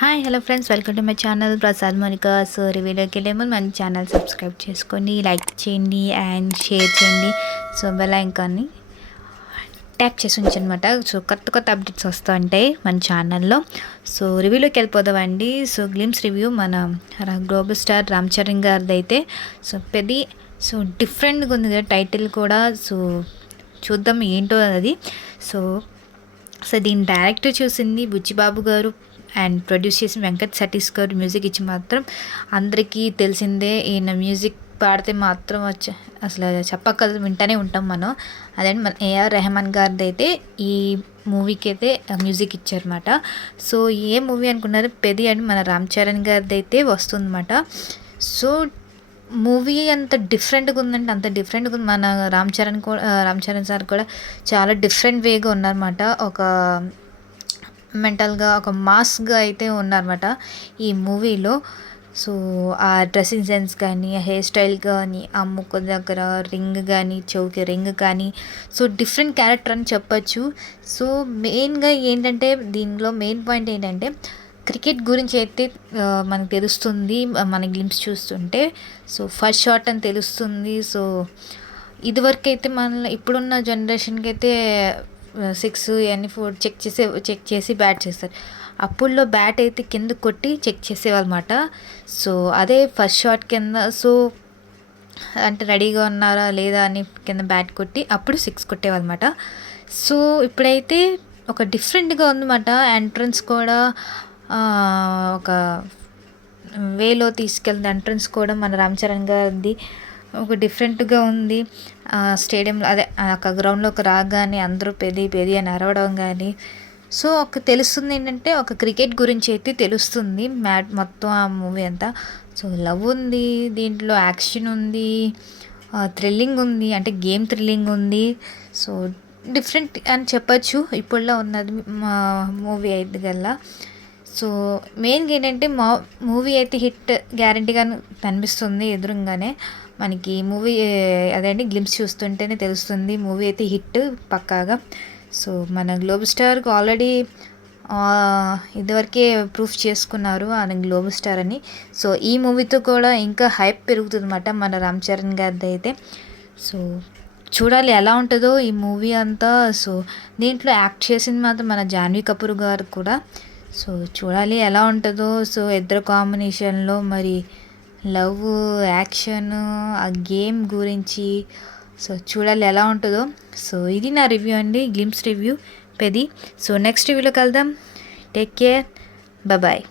Hi hello friends, welcome to my channel Prasad Monika. So రివ్యూలోకి వెళ్ళే ముందు మన ఛానల్ సబ్స్క్రైబ్ చేసుకోండి, లైక్ చేయండి అండ్ షేర్ చేయండి. సో బెల్ ఐకాన్ని ట్యాప్ చేసి ఉంచనమాట. సో కొత్త అప్డేట్స్ వస్తూ ఉంటాయి మన ఛానల్లో. సో రివ్యూలోకి వెళ్ళిపోదామండి. సో గ్లిమ్స్ రివ్యూ మన గ్లోబల్ స్టార్ రామ్ చరణ్ గారిది అయితే సో డిఫరెంట్గా ఉంది కదా టైటిల్ కూడా. సో చూద్దాం ఏంటో అది. సో దీని డైరెక్టర్ చూసింది బుచ్చిబాబు గారు అండ్ ప్రొడ్యూస్ చేసిన వెంకట్ సతీష్ గారు. మ్యూజిక్ ఇచ్చి మాత్రం అందరికీ తెలిసిందే. ఈయన మ్యూజిక్ పాడితే మాత్రం అసలు చెప్పక్కర్లేదు, వింటూనే ఉంటాం మనం. అదే మన ఏఆర్ రెహమాన్ గారిది అయితే ఈ మూవీకి అయితే మ్యూజిక్ ఇచ్చారన్నమాట. సో ఏ మూవీ అనుకున్నారు, పెది అండ్ మన రామ్ చరణ్ గారిది అయితే వస్తుందన్నమాట. సో మూవీ అంత డిఫరెంట్గా ఉందంటే అంత డిఫరెంట్గా ఉంది. మన రామ్ చరణ్ సార్ కూడా చాలా డిఫరెంట్ వేగా ఉన్నారన్నమాట. ఒక మెంటల్గా ఒక మాస్గా అయితే ఉన్నారన్నమాట ఈ మూవీలో. సో ఆ డ్రెస్సింగ్ సెన్స్ కానీ, ఆ హెయిర్ స్టైల్ కానీ, ఆ ముక్కు దగ్గర రింగ్ కానీ, చెవుకి రింగ్ కానీ, సో డిఫరెంట్ క్యారెక్టర్ అని చెప్పచ్చు. సో మెయిన్గా ఏంటంటే దీనిలో మెయిన్ పాయింట్ ఏంటంటే క్రికెట్ గురించి అయితే మనకు తెలుస్తుంది మన గ్లిమ్స్ చూస్తుంటే. సో ఫస్ట్ షాట్ అని తెలుస్తుంది. సో ఇదివరకు అయితే ఇప్పుడున్న జనరేషన్కి అయితే 6 ఇవన్నీ 4 చెక్ చేసి బ్యాట్ చేస్తారు. అప్పుల్లో బ్యాట్ అయితే కింద కొట్టి చెక్ చేసేవాళ్ళమాట. సో అదే ఫస్ట్ షాట్ కింద సో అంటే రెడీగా ఉన్నారా లేదా అని కింద బ్యాట్ కొట్టి అప్పుడు 6 కొట్టేవాళ్ళమాట. సో ఇప్పుడైతే ఒక డిఫరెంట్గా ఉందన్నమాట. ఎంట్రన్స్ కూడా ఒక వేలో తీసుకెళ్తుంది. ఎంట్రన్స్ కూడా మన రామ్ చరణ్ గారిది ఒక డిఫరెంట్గా ఉంది. స్టేడియంలో అదే ఒక గ్రౌండ్లోకి రాగానే అందరూ పెది అని అరవడం కానీ, సో ఒక తెలుస్తుంది ఏంటంటే ఒక క్రికెట్ గురించి అయితే తెలుస్తుంది మొత్తం ఆ మూవీ అంతా. సో లవ్ ఉంది దీంట్లో, యాక్షన్ ఉంది, థ్రిల్లింగ్ ఉంది, అంటే గేమ్ థ్రిల్లింగ్ ఉంది. సో డిఫరెంట్ అని చెప్పచ్చు ఇప్పుడులో ఉన్నది మూవీ అయితే గల్లా. సో మెయిన్గా ఏంటంటే మూవీ అయితే హిట్ గ్యారంటీగా కనిపిస్తుంది ఎదురుగానే మనకి. మూవీ అదండి గ్లిమ్స్ చూస్తుంటేనే తెలుస్తుంది మూవీ అయితే హిట్ పక్కాగా. సో మన గ్లోబల్ స్టార్కి ఆల్రెడీ ఇదివరకే ప్రూఫ్ చేసుకున్నారు ఆయన గ్లోబల్ స్టార్ అని. సో ఈ మూవీతో కూడా ఇంకా హైప్ పెరుగుతుంది అన్నమాట మన రామ్ చరణ్ గారిది అయితే. సో చూడాలి ఎలా ఉంటుందో ఈ మూవీ అంతా. సో దీంట్లో యాక్ట్ చేసింది మాత్రం మన జాన్వీ కపూర్ గారు కూడా. సో చూడాలి ఎలా ఉంటుందో. సో ఇద్దరు కాంబినేషన్లో మరి లవ్, యాక్షన్, ఆ గేమ్ గురించి సో చూడాలి ఎలా ఉంటుందో. సో ఇది నా రివ్యూ అండి, glimpse review Peddi. So next రివ్యూలో కలుద్దాం. Take care, bye.